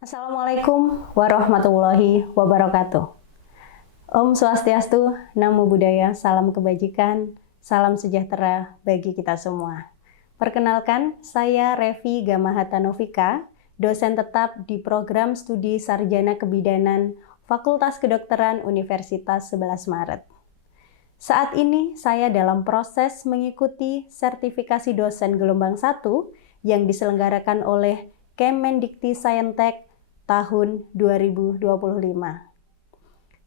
Assalamualaikum warahmatullahi wabarakatuh. Om Swastiastu, Namo Buddhaya, salam kebajikan, salam sejahtera bagi kita semua. Perkenalkan, saya Revi Gamahata Novika, dosen tetap di Program Studi Sarjana Kebidanan Fakultas Kedokteran Universitas 11 Maret. Saat ini saya dalam proses mengikuti sertifikasi dosen gelombang 1 yang diselenggarakan oleh Kemendikti-Saintek tahun 2025.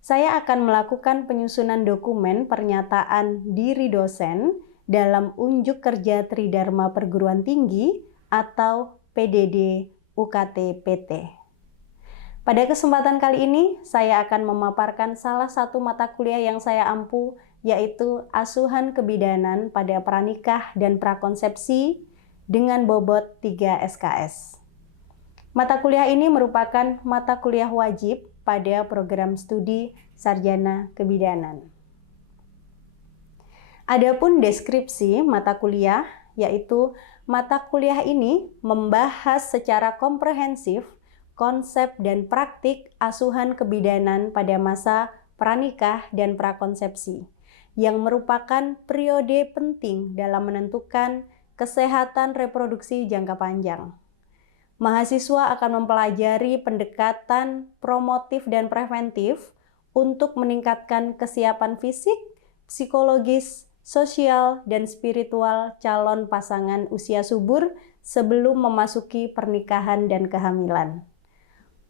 Saya akan melakukan penyusunan dokumen pernyataan diri dosen dalam unjuk kerja Tridharma Perguruan Tinggi atau PDD UKT PT. Pada kesempatan kali ini, saya akan memaparkan salah satu mata kuliah yang saya ampu, yaitu Asuhan Kebidanan pada Pranikah dan Prakonsepsi dengan bobot 3 SKS. Mata kuliah ini merupakan mata kuliah wajib pada program studi Sarjana Kebidanan. Adapun deskripsi mata kuliah, yaitu mata kuliah ini membahas secara komprehensif konsep dan praktik asuhan kebidanan pada masa pranikah dan prakonsepsi, yang merupakan periode penting dalam menentukan kesehatan reproduksi jangka panjang. Mahasiswa akan mempelajari pendekatan promotif dan preventif untuk meningkatkan kesiapan fisik, psikologis, sosial, dan spiritual calon pasangan usia subur sebelum memasuki pernikahan dan kehamilan.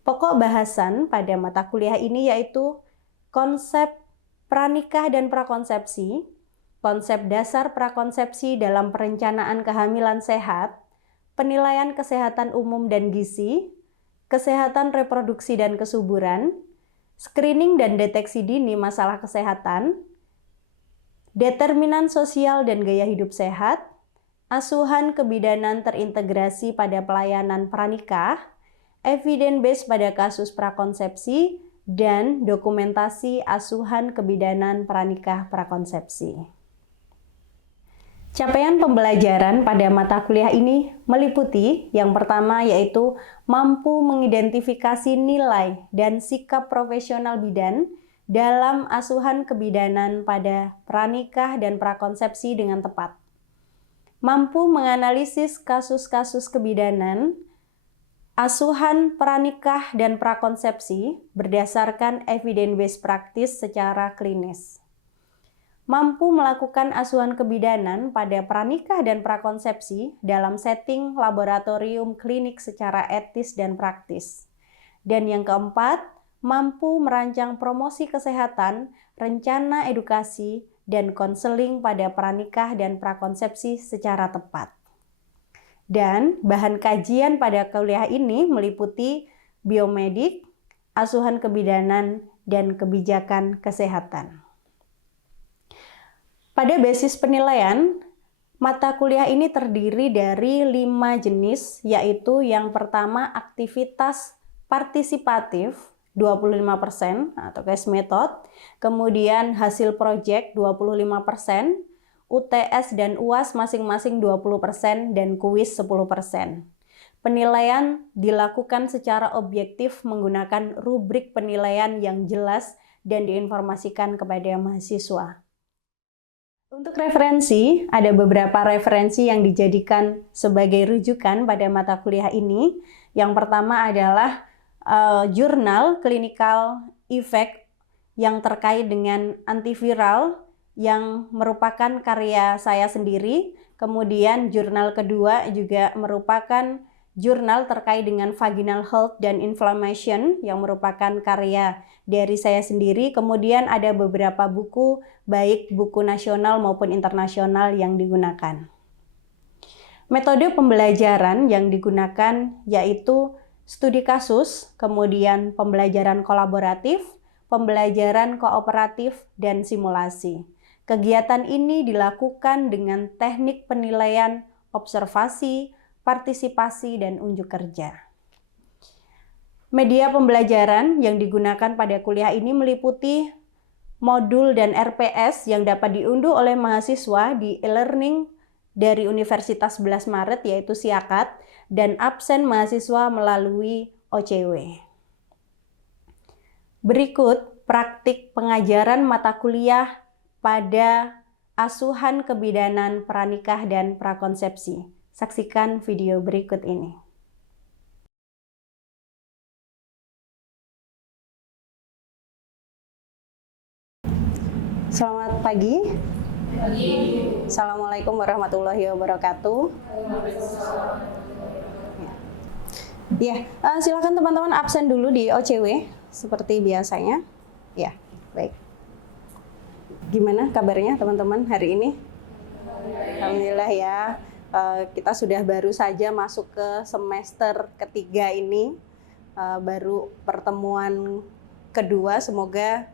Pokok bahasan pada mata kuliah ini yaitu konsep pranikah dan prakonsepsi, konsep dasar prakonsepsi dalam perencanaan kehamilan sehat, penilaian kesehatan umum dan gizi, kesehatan reproduksi dan kesuburan, screening dan deteksi dini masalah kesehatan, determinan sosial dan gaya hidup sehat, asuhan kebidanan terintegrasi pada pelayanan pranikah, evidence-based pada kasus prakonsepsi, dan dokumentasi asuhan kebidanan pranikah prakonsepsi. Capaian pembelajaran pada mata kuliah ini meliputi yang pertama yaitu mampu mengidentifikasi nilai dan sikap profesional bidan dalam asuhan kebidanan pada pranikah dan prakonsepsi dengan tepat. Mampu menganalisis kasus-kasus kebidanan, asuhan pranikah dan prakonsepsi berdasarkan evidence-based practice secara klinis. Mampu melakukan asuhan kebidanan pada pranikah dan prakonsepsi dalam setting laboratorium klinik secara etis dan praktis. Dan yang keempat, mampu merancang promosi kesehatan, rencana edukasi, dan konseling pada pranikah dan prakonsepsi secara tepat. Dan bahan kajian pada kuliah ini meliputi biomedik, asuhan kebidanan, dan kebijakan kesehatan. Pada basis penilaian, mata kuliah ini terdiri dari 5 jenis, yaitu yang pertama aktivitas partisipatif 25% atau case method, kemudian hasil proyek 25%, UTS dan UAS masing-masing 20% dan kuis 10%. Penilaian dilakukan secara objektif menggunakan rubrik penilaian yang jelas dan diinformasikan kepada mahasiswa. Untuk referensi, ada beberapa referensi yang dijadikan sebagai rujukan pada mata kuliah ini. Yang pertama adalah jurnal clinical effect yang terkait dengan antiviral yang merupakan karya saya sendiri. Kemudian jurnal kedua juga merupakan jurnal terkait dengan vaginal health dan inflammation yang merupakan karya dari saya sendiri. Kemudian ada beberapa buku, baik buku nasional maupun internasional yang digunakan. Metode pembelajaran yang digunakan yaitu studi kasus, kemudian pembelajaran kolaboratif, pembelajaran kooperatif, dan simulasi. Kegiatan ini dilakukan dengan teknik penilaian observasi, partisipasi, dan unjuk kerja. Media pembelajaran yang digunakan pada kuliah ini meliputi modul dan RPS yang dapat diunduh oleh mahasiswa di e-learning dari Universitas 11 Maret yaitu SIAKAT, dan absen mahasiswa melalui OCW. Berikut praktik pengajaran mata kuliah pada asuhan kebidanan pranikah dan prakonsepsi. Saksikan video berikut ini. Selamat pagi. Assalamualaikum warahmatullahi wabarakatuh. Ya, silakan teman-teman absen dulu di OCW seperti biasanya. Ya, baik. Gimana kabarnya teman-teman hari ini? Alhamdulillah ya. Kita sudah baru saja masuk ke semester ketiga ini. Baru pertemuan kedua. Semoga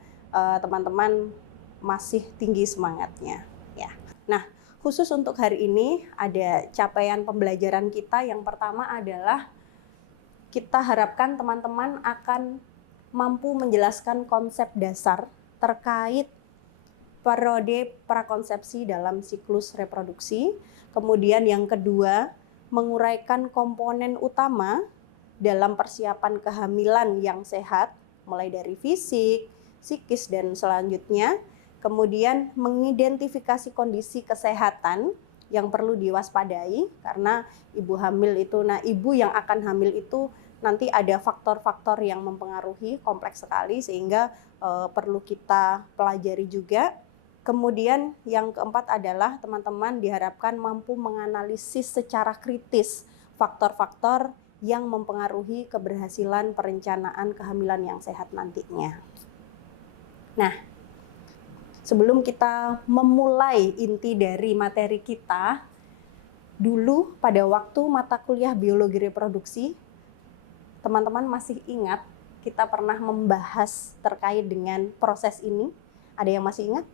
teman-teman masih tinggi semangatnya ya. Nah, khusus untuk hari ini ada capaian pembelajaran kita. Yang pertama adalah kita harapkan teman-teman akan mampu menjelaskan konsep dasar terkait periode prakonsepsi dalam siklus reproduksi. Kemudian yang kedua, menguraikan komponen utama dalam persiapan kehamilan yang sehat, mulai dari fisik, psikis, dan selanjutnya. Kemudian mengidentifikasi kondisi kesehatan yang perlu diwaspadai karena ibu hamil itu, ibu yang akan hamil itu nanti ada faktor-faktor yang mempengaruhi, kompleks sekali sehingga perlu kita pelajari juga. Kemudian yang keempat adalah teman-teman diharapkan mampu menganalisis secara kritis faktor-faktor yang mempengaruhi keberhasilan perencanaan kehamilan yang sehat nantinya. Nah, sebelum kita memulai inti dari materi kita, dulu pada waktu mata kuliah biologi reproduksi, teman-teman masih ingat kita pernah membahas terkait dengan proses ini? Ada yang masih ingat?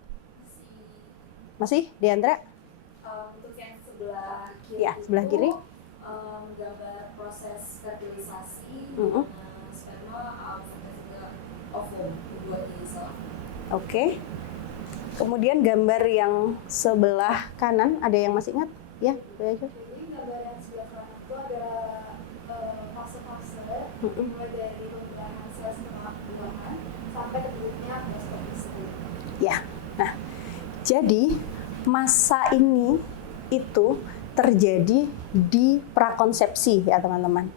Masih, Diandra? Untuk yang sebelah kiri, ya, sebelah kiri. Menggambar proses fertilisasi, sperma, sampai juga ovum, dibuat di sel. Oke. Kemudian gambar yang sebelah kanan, ada yang masih ingat? Ya, Jadi gambar yang sebelah kanan itu ada fase-fase, mulai dari pembentukan sel setengah buahan sampai terbentuknya blastocyst. Ya, nah, jadi masa ini itu terjadi di prakonsepsi ya teman-teman.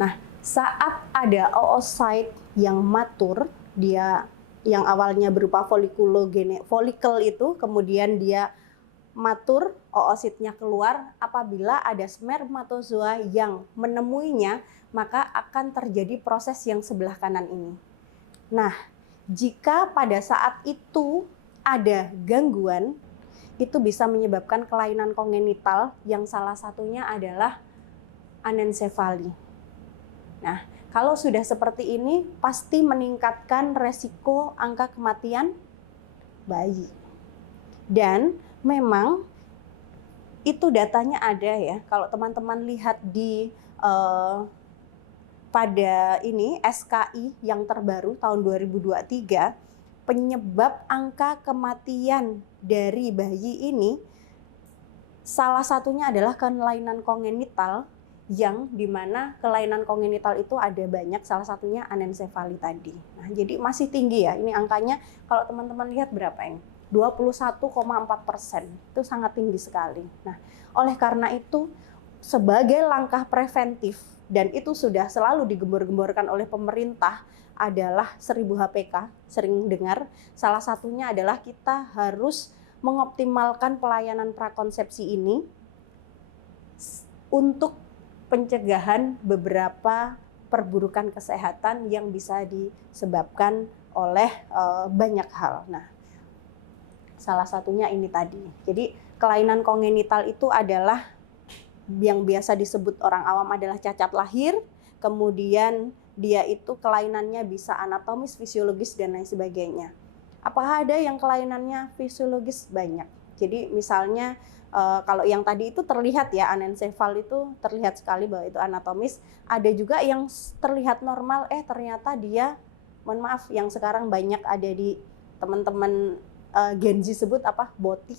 Nah, saat ada oocyte yang matur, dia yang awalnya berupa folikel itu, kemudian dia matur, oositnya keluar. Apabila ada spermatozoa yang menemuinya, maka akan terjadi proses yang sebelah kanan ini. Nah, jika pada saat itu ada gangguan, itu bisa menyebabkan kelainan kongenital yang salah satunya adalah anencefali. Nah, kalau sudah seperti ini, pasti meningkatkan resiko angka kematian bayi. Dan memang itu datanya ada ya. Kalau teman-teman lihat di pada ini SKI yang terbaru tahun 2023, penyebab angka kematian dari bayi ini salah satunya adalah kelainan kongenital, yang dimana kelainan kongenital itu ada banyak, salah satunya anencefali tadi. Nah, jadi masih tinggi ya, ini angkanya kalau teman-teman lihat berapa ini? 21,4%, itu sangat tinggi sekali. Nah, oleh karena itu sebagai langkah preventif, dan itu sudah selalu digembor-gemborkan oleh pemerintah, adalah 1000 HPK, sering dengar. Salah satunya adalah kita harus mengoptimalkan pelayanan prakonsepsi ini untuk pencegahan beberapa perburukan kesehatan yang bisa disebabkan oleh banyak hal. Nah, salah satunya ini tadi. Jadi kelainan kongenital itu adalah yang biasa disebut orang awam adalah cacat lahir, kemudian dia itu kelainannya bisa anatomis, fisiologis, dan lain sebagainya. Apakah ada yang kelainannya fisiologis? Banyak. Jadi misalnya kalau yang tadi itu terlihat ya, anencefal itu terlihat sekali bahwa itu anatomis. Ada juga yang terlihat normal, ternyata dia, mohon maaf, yang sekarang banyak ada di teman-teman Gen Z sebut apa? Boti.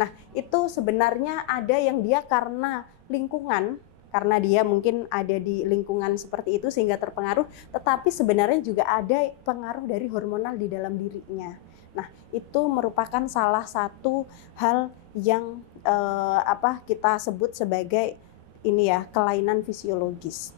Nah, itu sebenarnya ada yang dia karena lingkungan karena dia mungkin ada di lingkungan seperti itu sehingga terpengaruh, tetapi sebenarnya juga ada pengaruh dari hormonal di dalam dirinya. Nah, itu merupakan salah satu hal yang kita sebut sebagai ini ya, kelainan fisiologis.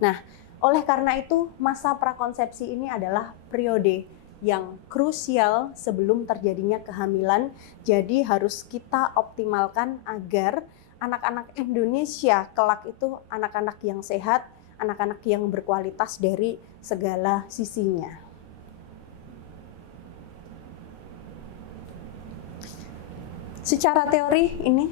Nah, oleh karena itu masa prakonsepsi ini adalah periode yang krusial sebelum terjadinya kehamilan. Jadi harus kita optimalkan agar anak-anak Indonesia kelak itu anak-anak yang sehat, anak-anak yang berkualitas dari segala sisinya. Secara teori ini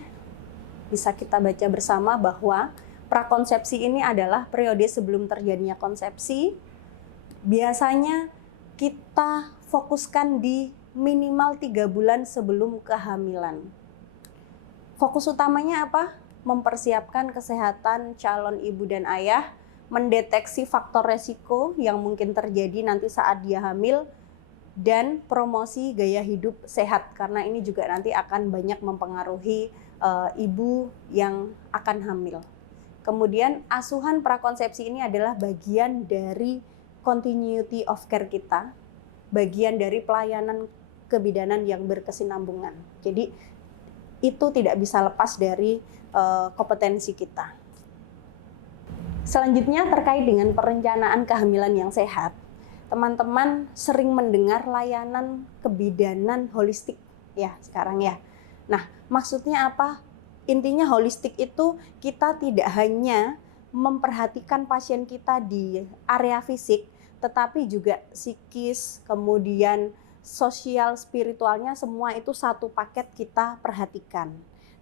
bisa kita baca bersama bahwa prakonsepsi ini adalah periode sebelum terjadinya konsepsi. Biasanya kita fokuskan di minimal 3 bulan sebelum kehamilan. Fokus utamanya apa? Mempersiapkan kesehatan calon ibu dan ayah, mendeteksi faktor resiko yang mungkin terjadi nanti saat dia hamil, dan promosi gaya hidup sehat, karena ini juga nanti akan banyak mempengaruhi ibu yang akan hamil. Kemudian asuhan prakonsepsi ini adalah bagian dari continuity of care kita, bagian dari pelayanan kebidanan yang berkesinambungan. Jadi itu tidak bisa lepas dari kompetensi kita. Selanjutnya terkait dengan perencanaan kehamilan yang sehat, teman-teman sering mendengar layanan kebidanan holistik ya sekarang ya. Nah, maksudnya apa? Intinya holistik itu kita tidak hanya memperhatikan pasien kita di area fisik, tetapi juga psikis, kemudian sosial, spiritualnya, semua itu satu paket kita perhatikan.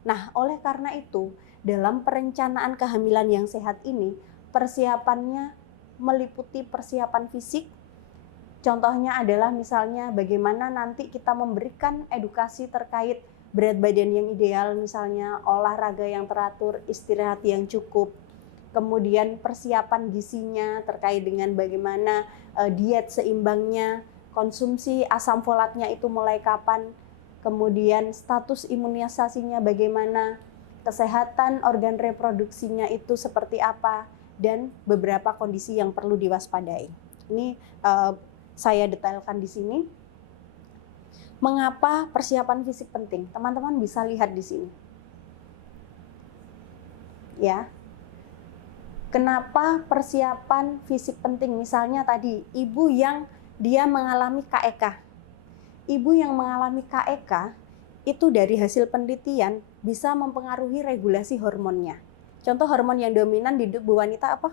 Nah, oleh karena itu, dalam perencanaan kehamilan yang sehat ini, persiapannya meliputi persiapan fisik. Contohnya adalah misalnya bagaimana nanti kita memberikan edukasi terkait berat badan yang ideal, misalnya olahraga yang teratur, istirahat yang cukup, kemudian persiapan gizinya terkait dengan bagaimana diet seimbangnya, konsumsi asam folatnya itu mulai kapan, kemudian status imunisasinya bagaimana, kesehatan organ reproduksinya itu seperti apa, dan beberapa kondisi yang perlu diwaspadai. Ini saya detailkan di sini. Mengapa persiapan fisik penting? Teman-teman bisa lihat di sini. Ya. Kenapa persiapan fisik penting? Misalnya tadi, ibu yang dia mengalami KEK. Ibu yang mengalami KEK itu dari hasil penelitian bisa mempengaruhi regulasi hormonnya. Contoh hormon yang dominan di tubuh wanita apa?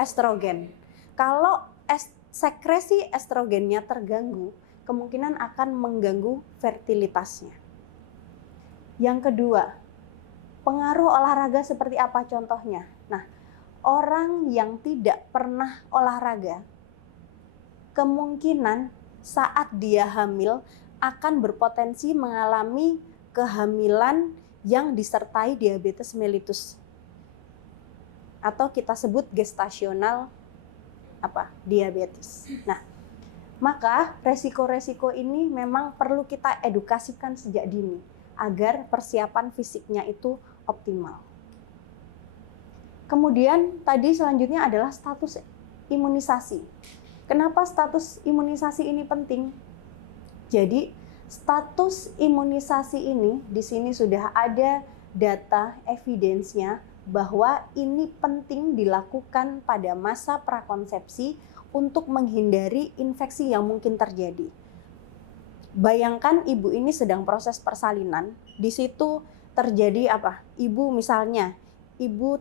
Estrogen. Kalau sekresi estrogennya terganggu, kemungkinan akan mengganggu fertilitasnya. Yang kedua, pengaruh olahraga seperti apa contohnya? Nah, orang yang tidak pernah olahraga, kemungkinan saat dia hamil akan berpotensi mengalami kehamilan yang disertai diabetes mellitus. Atau kita sebut gestasional diabetes. Nah, maka resiko-resiko ini memang perlu kita edukasikan sejak dini agar persiapan fisiknya itu optimal. Kemudian tadi selanjutnya adalah status imunisasi. Kenapa status imunisasi ini penting? Jadi status imunisasi ini di sini sudah ada data evidence-nya bahwa ini penting dilakukan pada masa prakonsepsi untuk menghindari infeksi yang mungkin terjadi. Bayangkan ibu ini sedang proses persalinan, di situ terjadi apa? Ibu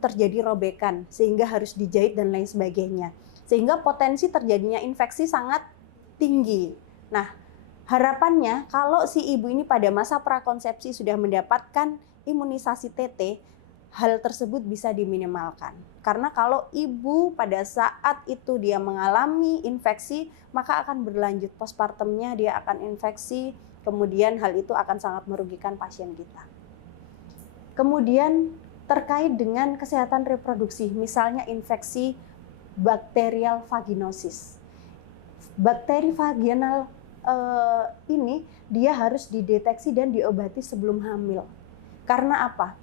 terjadi robekan sehingga harus dijahit dan lain sebagainya. Sehingga potensi terjadinya infeksi sangat tinggi. Nah, harapannya kalau si ibu ini pada masa prakonsepsi sudah mendapatkan imunisasi TT, hal tersebut bisa diminimalkan. Karena kalau ibu pada saat itu dia mengalami infeksi, maka akan berlanjut postpartumnya, dia akan infeksi, kemudian hal itu akan sangat merugikan pasien kita. Kemudian terkait dengan kesehatan reproduksi, misalnya infeksi bakterial vaginosis. Bakteri vaginal ini dia harus dideteksi dan diobati sebelum hamil. Karena apa?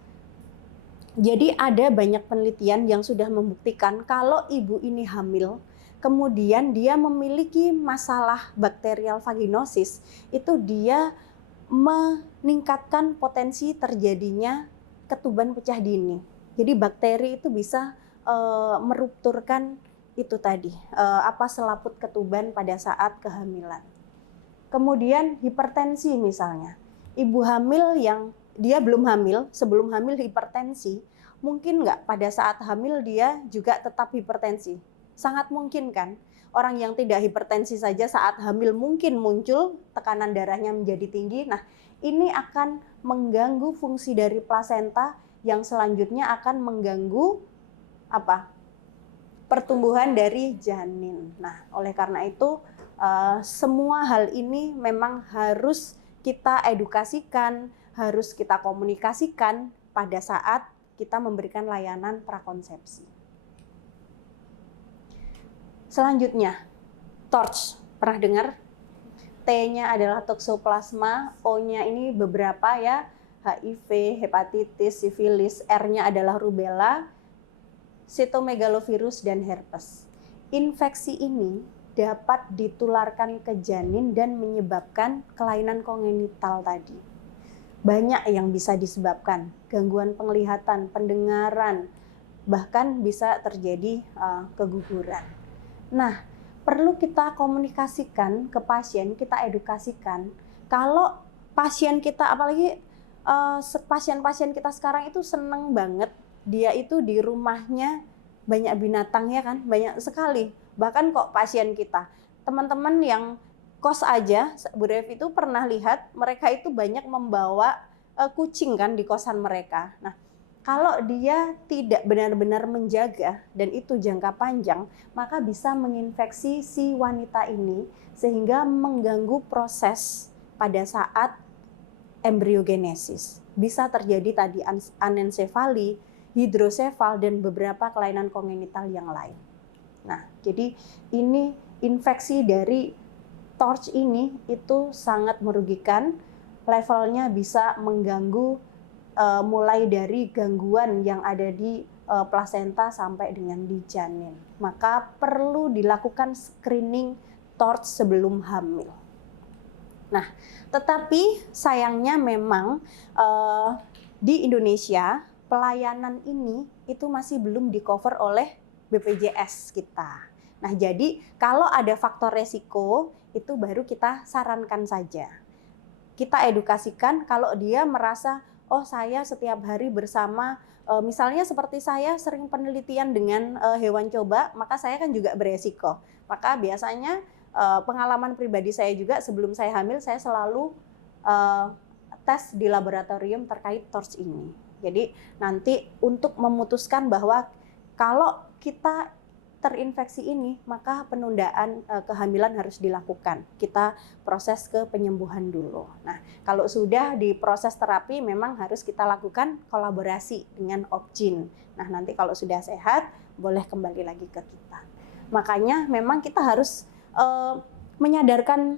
Jadi ada banyak penelitian yang sudah membuktikan kalau ibu ini hamil, kemudian dia memiliki masalah bakterial vaginosis, itu dia meningkatkan potensi terjadinya ketuban pecah dini. Jadi bakteri itu bisa merupturkan itu tadi, selaput ketuban pada saat kehamilan. Kemudian hipertensi misalnya, ibu hamil yang dia belum hamil, sebelum hamil hipertensi, mungkin nggak pada saat hamil dia juga tetap hipertensi? Sangat mungkin kan? Orang yang tidak hipertensi saja saat hamil mungkin muncul tekanan darahnya menjadi tinggi. Nah, ini akan mengganggu fungsi dari plasenta yang selanjutnya akan mengganggu pertumbuhan dari janin. Nah, oleh karena itu semua hal ini memang harus kita edukasikan, harus kita komunikasikan pada saat kita memberikan layanan prakonsepsi. Selanjutnya, TORCH. Pernah dengar? T-nya adalah toxoplasma, O-nya ini beberapa ya, HIV, hepatitis, sifilis, R-nya adalah rubella, sitomegalovirus, dan herpes. Infeksi ini dapat ditularkan ke janin dan menyebabkan kelainan kongenital tadi. Banyak yang bisa disebabkan, gangguan penglihatan, pendengaran, bahkan bisa terjadi keguguran. Nah, perlu kita komunikasikan ke pasien, kita edukasikan kalau pasien kita, apalagi pasien-pasien kita sekarang itu seneng banget, dia itu di rumahnya banyak binatang ya kan, banyak sekali. Bahkan kok pasien kita, teman-teman yang kos aja, Bu Dev itu pernah lihat mereka itu banyak membawa kucing kan di kosan mereka. Nah, kalau dia tidak benar-benar menjaga dan itu jangka panjang, maka bisa menginfeksi si wanita ini sehingga mengganggu proses pada saat embriogenesis. Bisa terjadi tadi anencefali, hidrosefal, dan beberapa kelainan kongenital yang lain. Nah, jadi ini infeksi dari TORCH ini itu sangat merugikan, levelnya bisa mengganggu mulai dari gangguan yang ada di plasenta sampai dengan di janin. Maka perlu dilakukan screening TORCH sebelum hamil. Nah, tetapi sayangnya memang di Indonesia pelayanan ini itu masih belum di-cover oleh BPJS kita. Nah, jadi kalau ada faktor resiko itu baru kita sarankan saja. Kita edukasikan kalau dia merasa, oh saya setiap hari bersama, misalnya seperti saya sering penelitian dengan hewan coba, maka saya kan juga beresiko. Maka biasanya pengalaman pribadi saya juga sebelum saya hamil, saya selalu tes di laboratorium terkait TORCH ini. Jadi nanti untuk memutuskan bahwa kalau kita terinfeksi ini, maka penundaan kehamilan harus dilakukan. Kita proses ke penyembuhan dulu. Nah, kalau sudah di proses terapi, memang harus kita lakukan kolaborasi dengan Opjin. Nah, nanti kalau sudah sehat, boleh kembali lagi ke kita. Makanya memang kita harus menyadarkan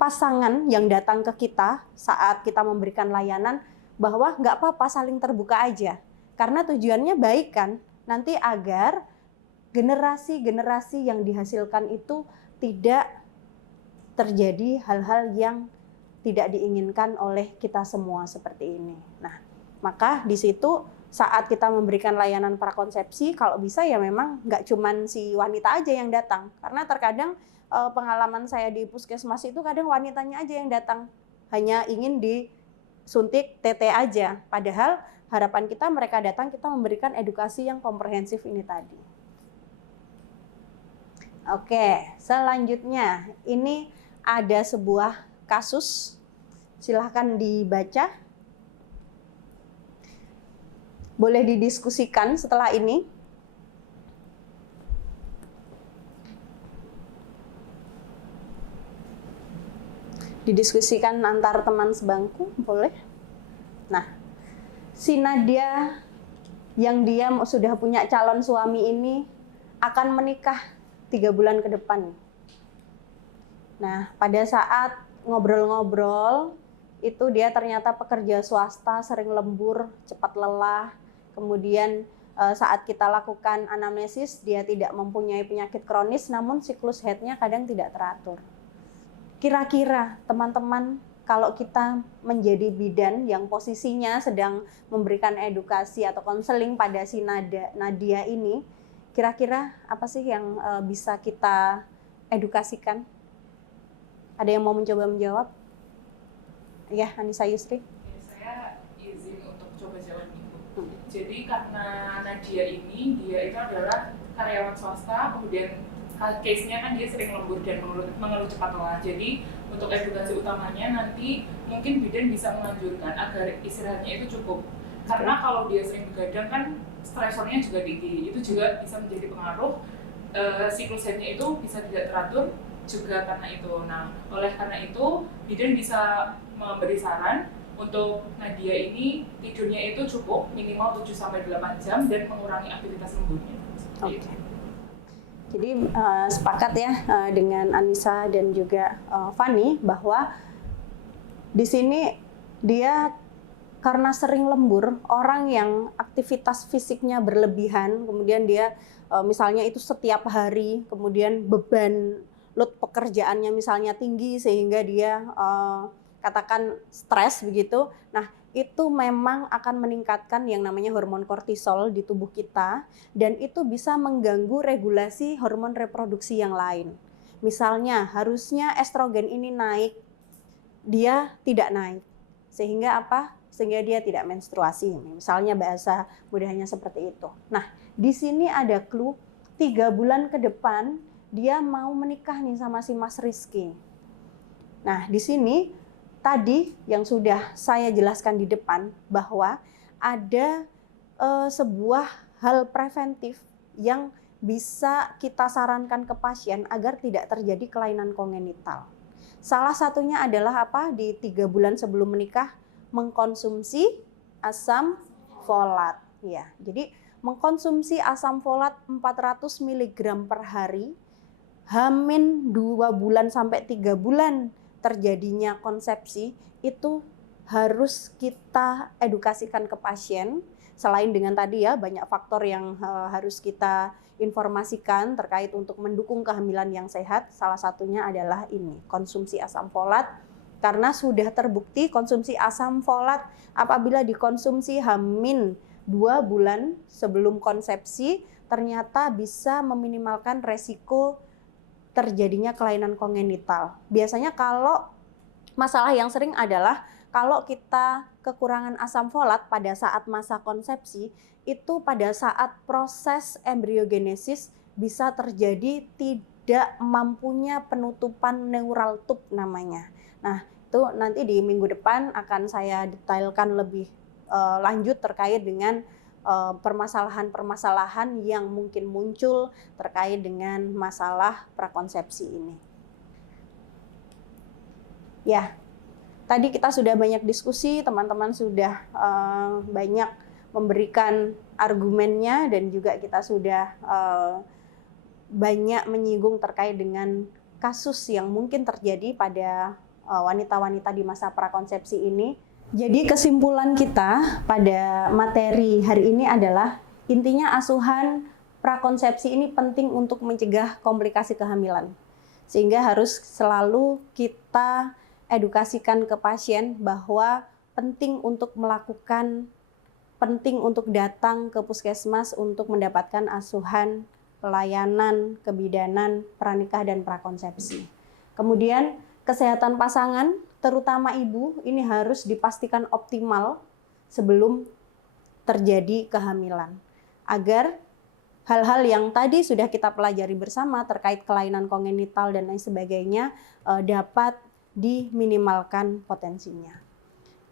pasangan yang datang ke kita saat kita memberikan layanan bahwa nggak apa-apa saling terbuka aja. Karena tujuannya baik kan, nanti agar generasi-generasi yang dihasilkan itu tidak terjadi hal-hal yang tidak diinginkan oleh kita semua seperti ini. Nah, maka di situ saat kita memberikan layanan prakonsepsi, kalau bisa ya memang nggak cuman si wanita aja yang datang. Karena terkadang pengalaman saya di puskesmas itu kadang wanitanya aja yang datang, hanya ingin disuntik TT aja. Padahal harapan kita mereka datang, kita memberikan edukasi yang komprehensif ini tadi. Oke, selanjutnya ini ada sebuah kasus, silahkan dibaca. Boleh didiskusikan setelah ini. Didiskusikan antar teman sebangku, boleh. Nah, si Nadia yang dia sudah punya calon suami ini akan menikah 3 bulan ke depan. Nah, pada saat ngobrol-ngobrol, itu dia ternyata pekerja swasta, sering lembur, cepat lelah, kemudian saat kita lakukan anamnesis dia tidak mempunyai penyakit kronis, namun siklus haidnya kadang tidak teratur. Kira-kira teman-teman, kalau kita menjadi bidan yang posisinya sedang memberikan edukasi atau konseling pada si Nadia ini, kira-kira apa sih yang bisa kita edukasikan? Ada yang mau mencoba menjawab? Ya, Anissa Yusri. Ya, saya izin untuk coba jawab itu. Jadi karena Nadia ini, dia itu adalah karyawan swasta, kemudian case-nya kan dia sering lembur dan mengeluh cepat lelah. Jadi untuk edukasi utamanya nanti mungkin bidan bisa menganjurkan agar istirahatnya itu cukup. Karena kalau dia sering begadang kan stresornya juga tinggi, itu juga bisa menjadi pengaruh siklus haidnya itu bisa tidak teratur juga karena itu. Nah, oleh karena itu bidan bisa memberi saran untuk Nadia ini tidurnya itu cukup minimal 7-8 jam dan mengurangi aktivitas lemburnya. Oke. Jadi sepakat ya dengan Anissa dan juga Fani bahwa di sini dia karena sering lembur, orang yang aktivitas fisiknya berlebihan, kemudian dia misalnya itu setiap hari, kemudian beban load pekerjaannya misalnya tinggi sehingga dia katakan stres begitu. Nah, itu memang akan meningkatkan yang namanya hormon kortisol di tubuh kita dan itu bisa mengganggu regulasi hormon reproduksi yang lain. Misalnya harusnya estrogen ini naik, dia tidak naik. Sehingga apa? Sehingga dia tidak menstruasi. Misalnya bahasa mudahnya seperti itu. Nah, di sini ada clue 3 bulan ke depan dia mau menikah nih sama si Mas Rizky. Nah, di sini tadi yang sudah saya jelaskan di depan bahwa ada sebuah hal preventif yang bisa kita sarankan ke pasien agar tidak terjadi kelainan kongenital. Salah satunya adalah apa? Di 3 bulan sebelum menikah mengkonsumsi asam folat. Ya, jadi mengkonsumsi asam folat 400 mg per hari, H-2 bulan sampai 3 bulan terjadinya konsepsi itu harus kita edukasikan ke pasien. Selain dengan tadi ya banyak faktor yang harus kita informasikan terkait untuk mendukung kehamilan yang sehat. Salah satunya adalah ini, konsumsi asam folat. Karena sudah terbukti konsumsi asam folat apabila dikonsumsi H-2 bulan sebelum konsepsi ternyata bisa meminimalkan resiko terjadinya kelainan kongenital. Biasanya kalau masalah yang sering adalah kalau kita kekurangan asam folat pada saat masa konsepsi, itu pada saat proses embriogenesis bisa terjadi tidak mampunya penutupan neural tube namanya. Nah, itu nanti di minggu depan akan saya detailkan lebih lanjut terkait dengan permasalahan-permasalahan yang mungkin muncul terkait dengan masalah prakonsepsi ini. Ya, tadi kita sudah banyak diskusi, teman-teman sudah banyak memberikan argumennya dan juga kita sudah banyak menyinggung terkait dengan kasus yang mungkin terjadi pada wanita-wanita di masa prakonsepsi ini. Jadi kesimpulan kita pada materi hari ini adalah intinya asuhan prakonsepsi ini penting untuk mencegah komplikasi kehamilan. Sehingga harus selalu kita edukasikan ke pasien bahwa penting untuk datang ke puskesmas untuk mendapatkan asuhan pelayanan kebidanan pranikah dan prakonsepsi. Kemudian kesehatan pasangan terutama ibu ini harus dipastikan optimal sebelum terjadi kehamilan agar hal-hal yang tadi sudah kita pelajari bersama terkait kelainan kongenital dan lain sebagainya dapat diminimalkan potensinya.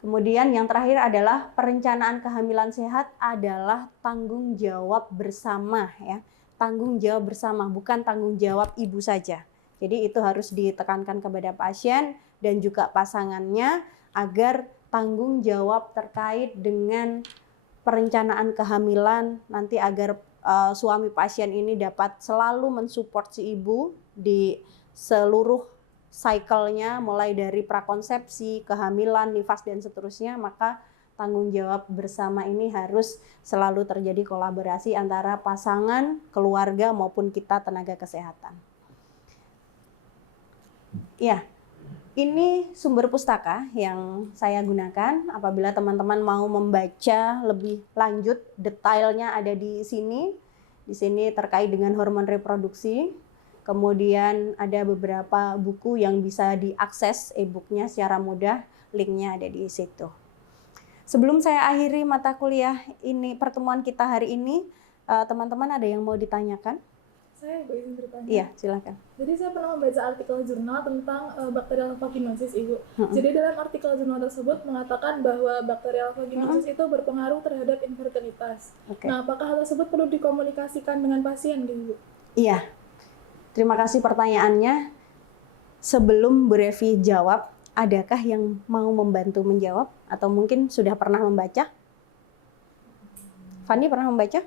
Kemudian yang terakhir adalah perencanaan kehamilan sehat adalah tanggung jawab bersama ya, tanggung jawab bersama bukan tanggung jawab ibu saja. Jadi itu harus ditekankan kepada pasien dan juga pasangannya agar tanggung jawab terkait dengan perencanaan kehamilan nanti agar suami pasien ini dapat selalu mensupport si ibu di seluruh cycle-nya mulai dari prakonsepsi, kehamilan, nifas dan seterusnya, maka tanggung jawab bersama ini harus selalu terjadi kolaborasi antara pasangan, keluarga maupun kita tenaga kesehatan. Ya, ini sumber pustaka yang saya gunakan. Apabila teman-teman mau membaca lebih lanjut, detailnya ada di sini. Di sini terkait dengan hormon reproduksi. Kemudian ada beberapa buku yang bisa diakses e-booknya secara mudah. Linknya ada di situ. Sebelum saya akhiri mata kuliah ini, pertemuan kita hari ini, teman-teman ada yang mau ditanyakan? Saya izin bertanya. Iya, silakan. Jadi saya pernah membaca artikel jurnal tentang bakterial vaginosis, Ibu. Jadi dalam artikel jurnal tersebut mengatakan bahwa bakterial vaginosis itu berpengaruh terhadap infertilitas. Nah, apakah hal tersebut perlu dikomunikasikan dengan pasien, Ibu? Iya. Terima kasih pertanyaannya. Sebelum Bu Revi jawab, adakah yang mau membantu menjawab atau mungkin sudah pernah membaca? Fandi pernah membaca?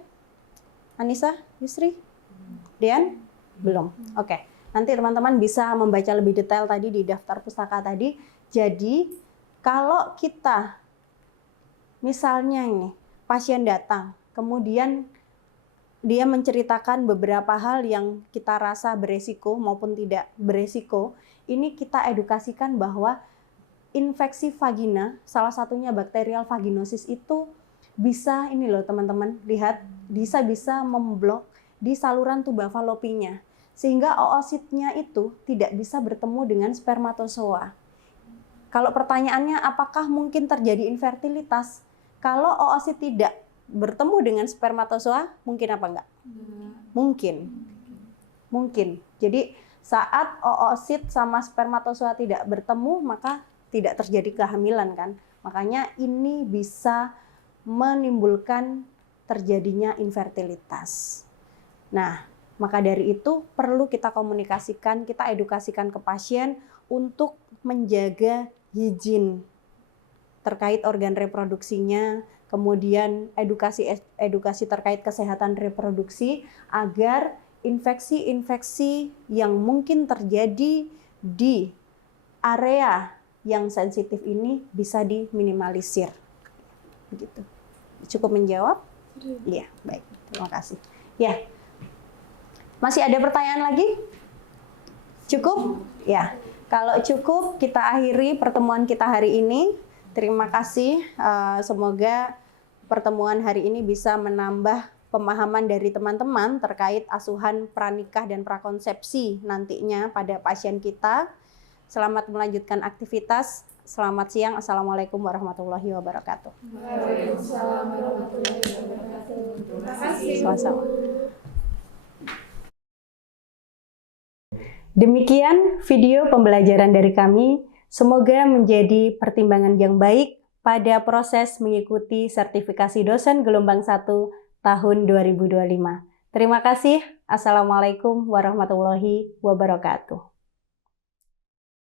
Anissa, Yusri? Dian? Belum. Oke. Nanti teman-teman bisa membaca lebih detail tadi di daftar pustaka tadi. Jadi, kalau kita misalnya ini pasien datang, kemudian dia menceritakan beberapa hal yang kita rasa beresiko maupun tidak beresiko, ini kita edukasikan bahwa infeksi vagina, salah satunya bakterial vaginosis itu bisa, ini loh teman-teman, lihat, bisa memblok di saluran tuba falopinya, sehingga oositnya itu tidak bisa bertemu dengan spermatozoa. Kalau pertanyaannya apakah mungkin terjadi infertilitas? Kalau oosit tidak bertemu dengan spermatozoa, mungkin apa enggak? Mungkin. Jadi saat oosit sama spermatozoa tidak bertemu, maka tidak terjadi kehamilan kan. Makanya ini bisa menimbulkan terjadinya infertilitas. Nah, maka dari itu perlu kita komunikasikan, kita edukasikan ke pasien untuk menjaga higien terkait organ reproduksinya, kemudian edukasi terkait kesehatan reproduksi agar infeksi-infeksi yang mungkin terjadi di area yang sensitif ini bisa diminimalisir. Begitu. Cukup menjawab? Iya, baik. Terima kasih. Ya. Masih ada pertanyaan lagi? Cukup? Ya. Kalau cukup, kita akhiri pertemuan kita hari ini. Terima kasih. Semoga pertemuan hari ini bisa menambah pemahaman dari teman-teman terkait asuhan pranikah dan prakonsepsi nantinya pada pasien kita. Selamat melanjutkan aktivitas. Selamat siang. Assalamualaikum warahmatullahi wabarakatuh. Waalaikumsalam warahmatullahi wabarakatuh. Terima kasih. Sama-sama. Demikian video pembelajaran dari kami. Semoga menjadi pertimbangan yang baik pada proses mengikuti sertifikasi dosen gelombang 1 tahun 2025. Terima kasih. Assalamualaikum warahmatullahi wabarakatuh.